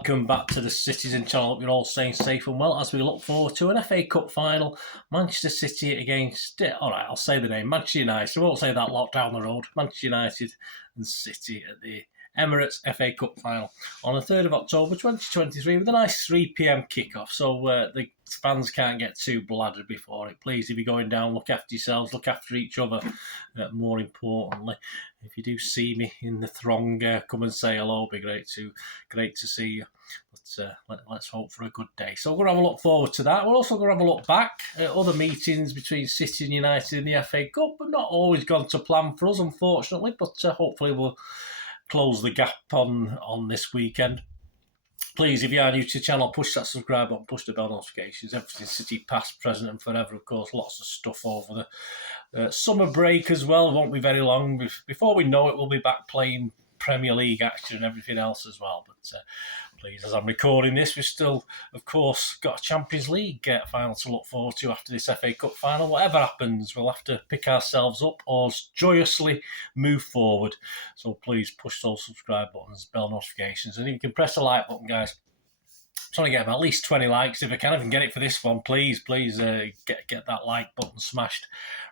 welcome back to the Citizen channel. Hope you're all staying safe and well as we look forward to an FA Cup final. Manchester City against, alright, I'll say the name, Manchester United. I won't say that lot down the road. Manchester United and City at the Emirates FA Cup final on the 3rd of October 2023 with a nice 3 p.m. kickoff. So the fans can't get too bladdered before it. Please, if you're going down, look after yourselves, look after each other. More importantly, if you do see me in the throng, come and say hello. It'll be great to see you. But let's hope for a good day. So we're going to have a look forward to that. We're also going to have a look back at other meetings between City and United in the FA Cup, but not always gone to plan for us, unfortunately. But hopefully we'll close the gap on this weekend. Please, if you are new to the channel, push that subscribe button, push the bell notifications. Everything City, past, present and forever, of course. Lots of stuff over the summer break as well. It won't be very long. Before we know it, we'll be back playing Premier League action and everything else as well. But please, as I'm recording this, we've still, of course, got a Champions League final to look forward to after this FA Cup final. Whatever happens, we'll have to pick ourselves up or joyously move forward. So please push those subscribe buttons, bell notifications, and if you can press the like button, guys. I'm trying to get at least 20 likes if I can even get it for this one. Please get that like button smashed.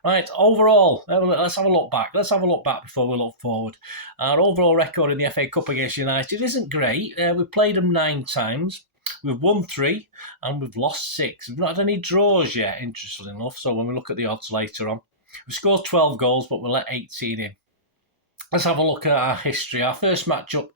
Right, overall, let's have a look back. Let's have a look back before we look forward. Our overall record in the FA Cup against United isn't great. We've played them 9 times. We've won 3 and we've lost 6. We've not had any draws yet, interestingly enough. So when we look at the odds later on, we've scored 12 goals, but we let 18 in. Let's have a look at our history. Our first matchup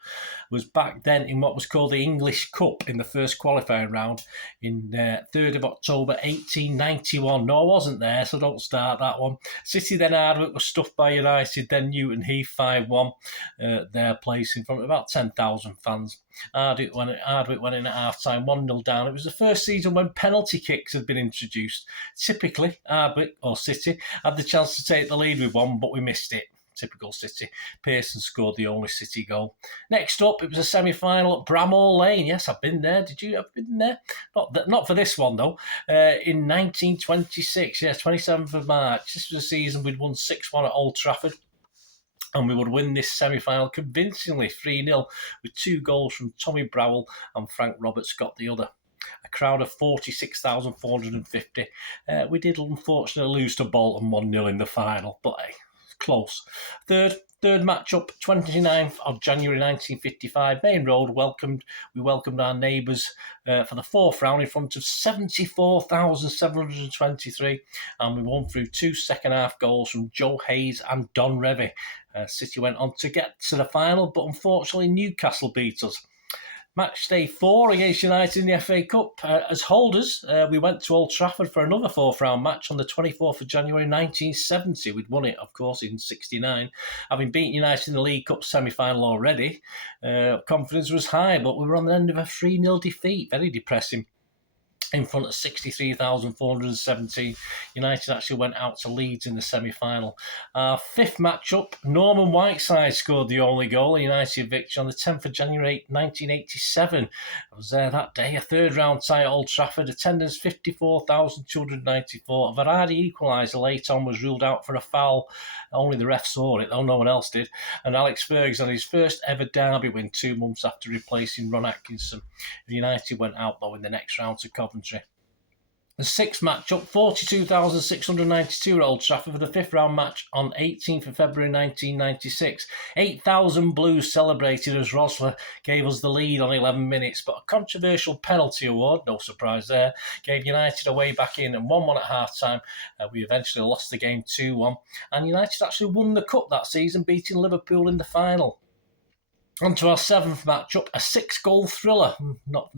was back then in what was called the English Cup in the first qualifying round in 3rd of October 1891. No, I wasn't there, so don't start that one. City then Hardwick was stuffed by United, then Newton Heath 5-1. Their place in front of about 10,000 fans. Hardwick went in at half-time, 1-0 down. It was the first season when penalty kicks had been introduced. Typically, Hardwick or City had the chance to take the lead with one, but we missed it. Typical City. Pearson scored the only City goal. Next up, it was a semi-final at Bramall Lane. Yes, I've been there. Did you have been there? Not for this one, though. In 1926, yes, 27th of March. This was a season we'd won 6-1 at Old Trafford. And we would win this semi-final convincingly, 3-0, with 2 goals from Tommy Browell and Frank Roberts got the other. A crowd of 46,450. We did unfortunately lose to Bolton 1-0 in the final, but hey, close. Third matchup, 29th of January 1955, Main Road. We welcomed our neighbours for the 4th round in front of 74,723, and we won through 2 second-half goals from Joe Hayes and Don Revie. City went on to get to the final, but unfortunately Newcastle beat us. Match day 4 against United in the FA Cup. As holders, we went to Old Trafford for another 4th round match on the 24th of January 1970. We'd won it, of course, in 69. Having beaten United in the League Cup semi-final already, confidence was high, but we were on the end of a 3-0 defeat. Very depressing. In front of 63,417. United actually went out to Leeds in the semi-final. Our 5th matchup, Norman Whiteside scored the only goal, a United victory on the 10th of January 1987. I was there that day, a 3rd round tie at Old Trafford, attendance 54,294. A Vardy equaliser late on was ruled out for a foul. Only the ref saw it, though no one else did. And Alex Ferguson had his first ever derby win 2 months after replacing Ron Atkinson. United went out, though, in the next round to Coventry. The 6th matchup, 42,692 at Old Trafford for the 5th round match on 18th of February 1996. 8,000 Blues celebrated as Rosler gave us the lead on 11 minutes, but a controversial penalty award, no surprise there, gave United a way back in and 1-1 at half-time. We eventually lost the game 2-1, and United actually won the Cup that season, beating Liverpool in the final. On to our 7th matchup, a 6-goal thriller, not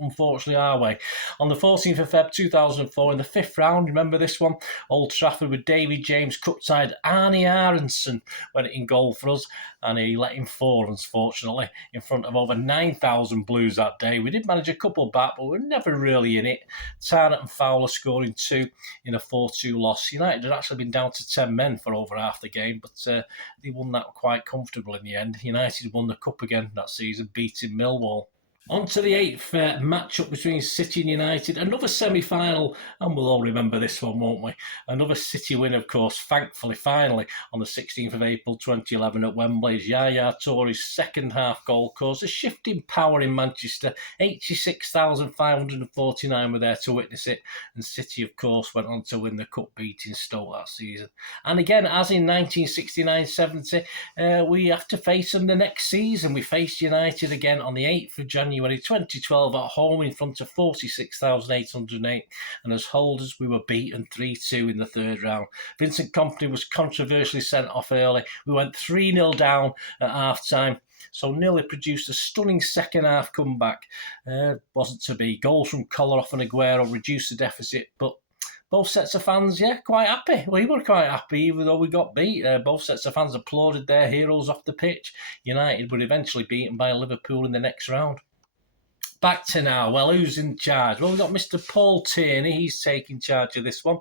unfortunately our way. On the 14th of Feb 2004, in the 5th round, remember this one? Old Trafford with David James, Cutside, Arnie Aronson went in goal for us, and he let in 4, unfortunately, in front of over 9,000 Blues that day. We did manage a couple back, but we were never really in it. Tarnett and Fowler scoring 2 in a 4-2 loss. United had actually been down to 10 men for over half the game, but they won that quite comfortable in the end. United won the Cup again that season, beating Millwall. On to the eighth match-up between City and United. Another semi-final, and we'll all remember this one, won't we? Another City win, of course, thankfully, finally, on the 16th of April 2011 at Wembley. Yaya Touré's second half goal caused a shift in power in Manchester. 86,549 were there to witness it. And City, of course, went on to win the cup, beating Stoke that season. And again, as in 1969-70, we have to face them the next season. We faced United again on the 8th of January 2012 at home in front of 46,808, and as holders we were beaten 3-2 in the third round. Vincent Kompany was controversially sent off early. We went 3-0 down at half-time, so nearly produced a stunning second half comeback. Wasn't to be. Goals from Kolarov and Aguero reduced the deficit, but both sets of fans, quite happy. We were quite happy, even though we got beat. Both sets of fans applauded their heroes off the pitch. United were eventually beaten by Liverpool in the next round. Back to now. Well, who's in charge? Well, we've got Mr. Paul Tierney. He's taking charge of this one.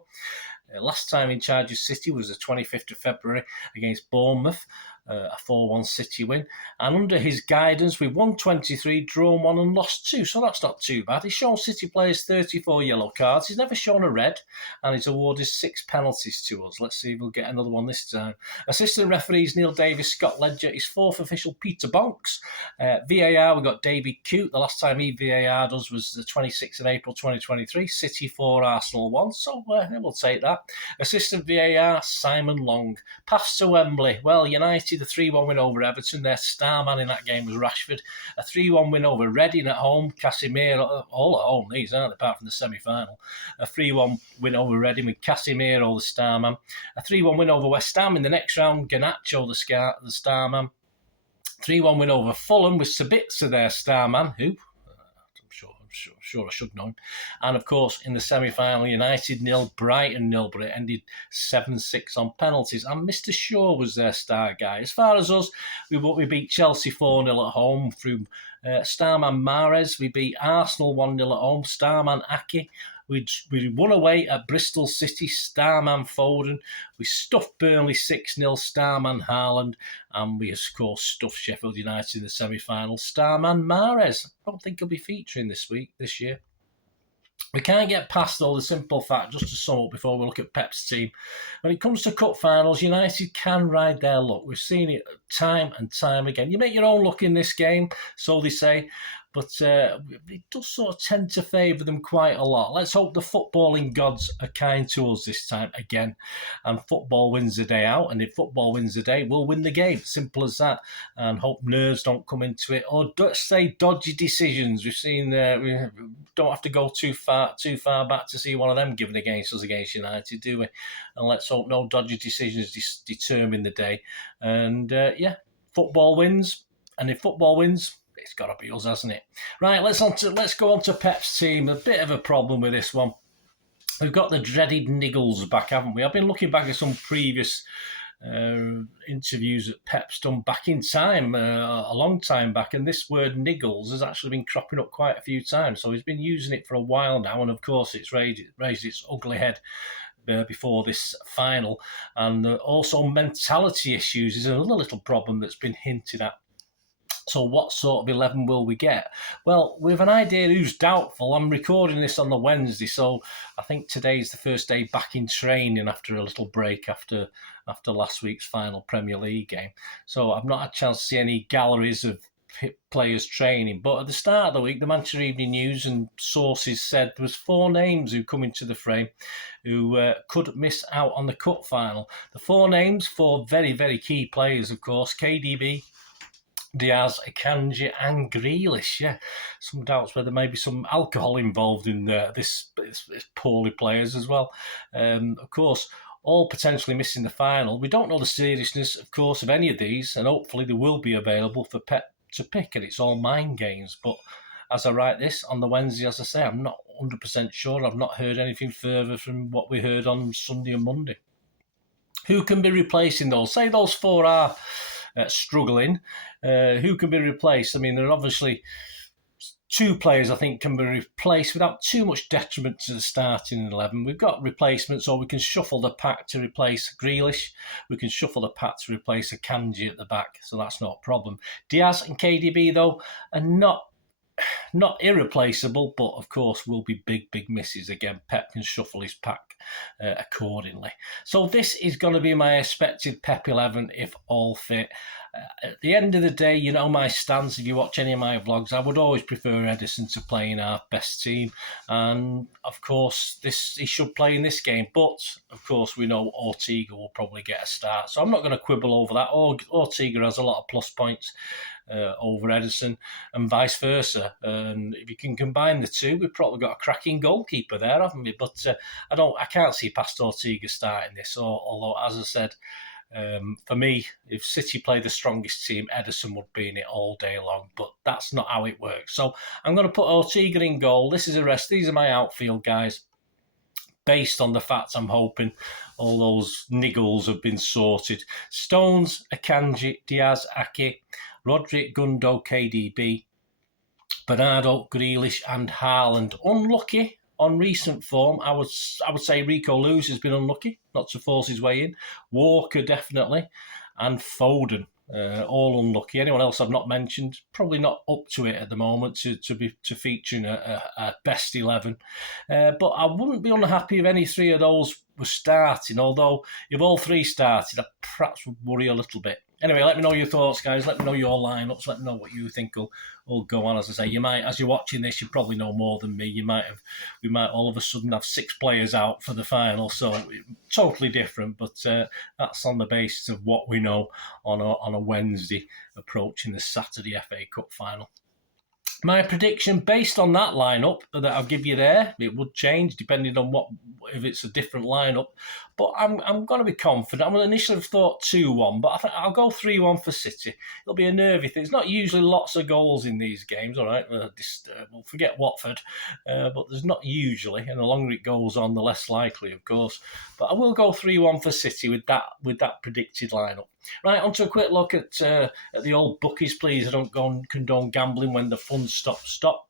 Last time in charge of City was the 25th of February against Bournemouth, a 4-1 City win. And under his guidance, we won 23, drawn 1 and lost 2. So that's not too bad. He's shown City players 34 yellow cards. He's never shown a red. And he's awarded 6 penalties to us. Let's see if we'll get another one this time. Assistant referees Neil Davis, Scott Ledger. His fourth official, Peter Bonks. VAR, we've got David Coote. The last time he VAR'd us was the 26th of April 2023. City 4, Arsenal 1. So we'll take that. Assistant VAR, Simon Long. Pass to Wembley. Well, United, a 3-1 win over Everton. Their star man in that game was Rashford. A 3-1 win over Reading at home. Casemiro, all at home, these aren't they, apart from the semi-final. A 3-1 win over Reading with Casemiro, the star man. A 3-1 win over West Ham in the next round. Garnacho, the star man. 3-1 win over Fulham with Sabitzer, their star man, who... Sure, I should know him. And of course, in the semi-final, United 0, Brighton 0, but it ended 7-6 on penalties. And Mr. Shaw was their star guy. As far as us, we beat Chelsea 4-0 at home through starman Mahrez. We beat Arsenal 1-0 at home, starman Ake. We won away at Bristol City, starman Foden. We stuffed Burnley 6-0, starman Haaland. And we, of course, stuffed Sheffield United in the semi-final, starman Mahrez. I don't think he'll be featuring this year. We can't get past all the simple fact, just to sum up before we look at Pep's team. When it comes to cup finals, United can ride their luck. We've seen it time and time again. You make your own luck in this game, so they say, but it does sort of tend to favour them quite a lot. Let's hope the footballing gods are kind to us this time again, and football wins the day out, and if football wins the day, we'll win the game. Simple as that, and hope nerves don't come into it, or say dodgy decisions. We've seen, we don't have to go too far back to see one of them given against us against United, do we? And let's hope no dodgy decisions determine the day. And football wins, and if football wins, it's got to be us, hasn't it? Right, let's go on to Pep's team. A bit of a problem with this one. We've got the dreaded niggles back, haven't we? I've been looking back at some previous interviews that Pep's done back in time, a long time back, and this word niggles has actually been cropping up quite a few times. So he's been using it for a while now, and of course it's raised its ugly head before this final. And also mentality issues is another little problem that's been hinted at. So what sort of 11 will we get? Well, we have an idea who's doubtful. I'm recording this on the Wednesday, so I think today's the first day back in training after a little break after last week's final Premier League game. So I've not had a chance to see any galleries of players training. But at the start of the week, the Manchester Evening News and sources said there was 4 names who come into the frame who could miss out on the cup final. The 4 names, 4 very, very key players, of course: KDB, Diaz, Akanji and Grealish. Yeah, some doubts whether maybe some alcohol involved in this poorly players as well. Of course, all potentially missing the final. We don't know the seriousness, of course, of any of these, and hopefully they will be available for Pep to pick, and it's all mind games. But as I write this on the Wednesday, as I say, I'm not 100% sure. I've not heard anything further from what we heard on Sunday and Monday. Who can be replacing those? Say those 4 are struggling. Who can be replaced? I mean, there are obviously 2 players I think can be replaced without too much detriment to the starting 11. We've got replacements, or we can shuffle the pack to replace Grealish. We can shuffle the pack to replace Akanji at the back, so that's not a problem. Diaz and KDB, though, are not not irreplaceable, but of course will be big misses. Again, Pep can shuffle his pack accordingly. So this is going to be my expected Pep 11 if all fit. At the end of the day, you know my stance. If you watch any of my vlogs, I would always prefer Ederson to play in our best team. And of course, he should play in this game. But of course, we know Ortega will probably get a start. So I'm not going to quibble over that. Ortega has a lot of plus points over Ederson and vice versa. And if you can combine the two, we've probably got a cracking goalkeeper there, haven't we? But I can't see past Ortega starting this. Although, as I said, for me, if City play the strongest team, Ederson would be in it all day long, but that's not how it works. So I'm going to put Ortega in goal. This is a rest. These are my outfield guys, based on the fact I'm hoping all those niggles have been sorted. Stones, Akanji, Diaz, Ake, Roderick, Gundo, KDB, Bernardo, Grealish and Haaland. Unlucky on recent form. I would say Rico Lewis has been unlucky not to force his way in. Walker definitely, and Foden all unlucky. Anyone else I've not mentioned, probably not up to it at the moment to feature in a best 11. But I wouldn't be unhappy if any three of those were starting. Although if all three started, I perhaps would worry a little bit. Anyway, let me know your thoughts, guys. Let me know your lineups. Let me know what you think will go on. As I say, you might, as you're watching this, you probably know more than me. We might all of a sudden have 6 players out for the final, so totally different. But that's on the basis of what we know on a Wednesday approaching the Saturday FA Cup final. My prediction based on that lineup that I'll give you there, it would change depending on if it's a different lineup. But I'm going to be confident. I'm initially have thought 2-1, but I think I'll go 3-1 for City. It'll be a nervy thing. It's not usually lots of goals in these games, all right? We'll forget Watford, but there's not usually, and the longer it goes on, the less likely, of course. But I will go 3-1 for City with that predicted lineup. Right, on to a quick look at the old bookies, please. I don't condone gambling when the funds stop.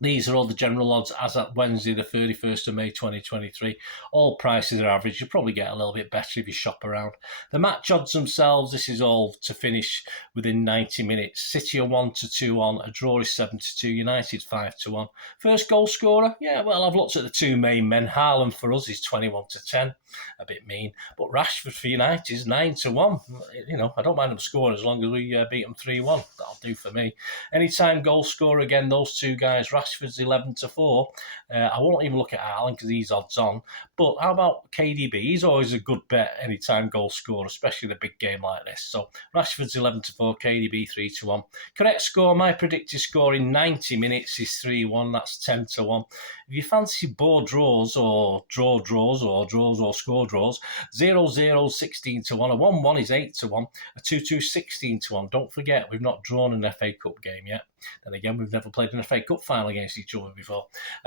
These are all the general odds as at Wednesday, the 31st of May 2023. All prices are average. You'll probably get a little bit better if you shop around. The match odds themselves, this is all to finish within 90 minutes. City are 1-2 on. A draw is 7-2. United 5-1. First goal scorer? Yeah, well, I've looked at the two main men. Haaland for us is 21-10. A bit mean. But Rashford for United is 9-1. You know, I don't mind them scoring as long as we beat them 3-1. That'll do for me. Anytime goal scorer, again, those two guys, Rashford's 11-4. I won't even look at Haaland because he's odds on. But how about KDB? He's always a good bet anytime goal scorer, especially in a big game like this. So Rashford's 11-4, KDB 3-1. Correct score, my predicted score in 90 minutes is 3-1. That's 10-1. If you fancy bore draws or draws or score draws, 0-0 16-1, a 1-1 is 8-1, a 2-2 16-1. Don't forget, we've not drawn an FA Cup game yet. Then again, we've never played an FA Cup final against each other before.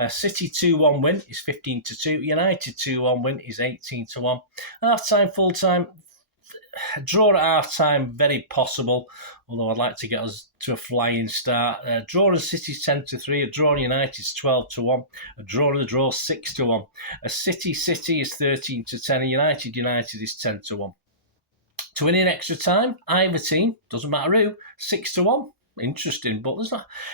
City 2-1 win is 15-2. United 2-1 win is 18-1. Half-time, full-time, draw at half-time, very possible, although I'd like to get us to a flying start. Draw at City's 10-3, a draw at United's 12-1, a draw at the draw 6-1. A City is 13-10, a United is 10-1. To win in extra time, either team, doesn't matter who, 6-1. Interesting, but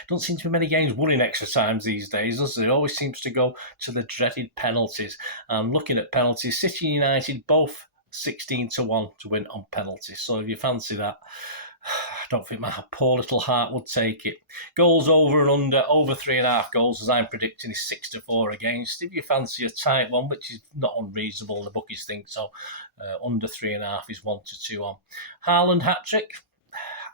don't seem to be many games won in extra times these days, does there? It always seems to go to the dreaded penalties. Looking at penalties, City and United both 16-1 to win on penalties. So if you fancy that, I don't think my poor little heart would take it. Goals over and under, over 3.5 goals, as I'm predicting, is 6-4 against. If you fancy a tight one, which is not unreasonable, the bookies think so, under 3.5 is 1-2 on. Haaland hat-trick?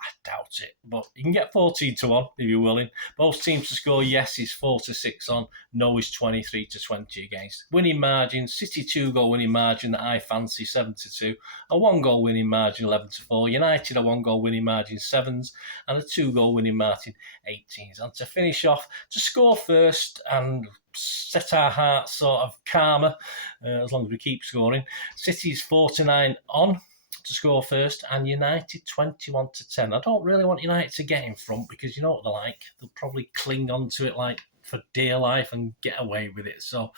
I doubt it, but you can get 14-1 if you're willing. Both teams to score, yes, is 4-6 on, no is 23-20 against. Winning margin, City 2-goal winning margin that I fancy, 7-2. A 1-goal winning margin, 11-4. United a 1-goal winning margin, 7s, and a 2-goal winning margin, 18s. And to finish off, to score first and set our hearts sort of calmer, as long as we keep scoring, City's 4-9 on to score first, and United 21-10. I don't really want United to get in front because you know what they're like. They'll probably cling on to it like for dear life and get away with it. So,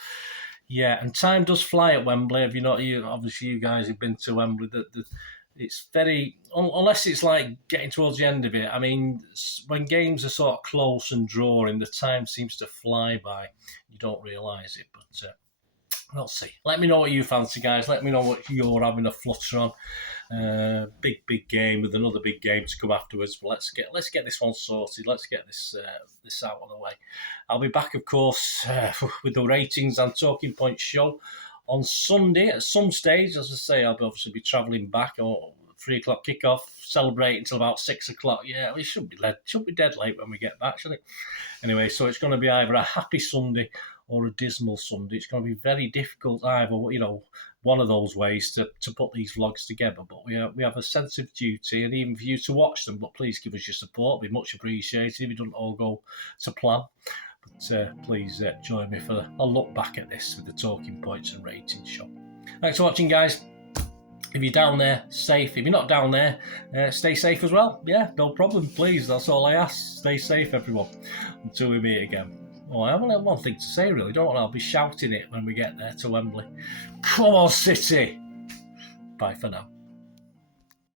yeah, and time does fly at Wembley. If you're not, obviously you guys have been to Wembley. it's very, unless it's like getting towards the end of it. I mean, when games are sort of close and drawing, the time seems to fly by. You don't realise it, but we'll see. Let me know what you fancy, guys. Let me know what you're having a flutter on. Big game with another big game to come afterwards. But let's get this one sorted. Let's get this out of the way. I'll be back, of course, with the ratings and talking points show on Sunday at some stage. As I say, I'll obviously be travelling back, or 3 o'clock kickoff, celebrate until about 6 o'clock. Yeah, we should be dead late when we get back, shouldn't it? Anyway, so it's going to be either a happy Sunday or a dismal Sunday. It's going to be very difficult either, one of those ways to put these vlogs together. But we have a sense of duty, and even for you to watch them. But please give us your support. It'd be much appreciated if it doesn't all go to plan. But please join me for a look back at this with the talking points and ratings show. Thanks for watching, guys. If you're down there, safe. If you're not down there, stay safe as well. Yeah, no problem. Please, that's all I ask. Stay safe, everyone. Until we meet again. Oh, I only have one thing to say, really, don't I? I'll be shouting it when we get there to Wembley. Come on, City! Bye for now.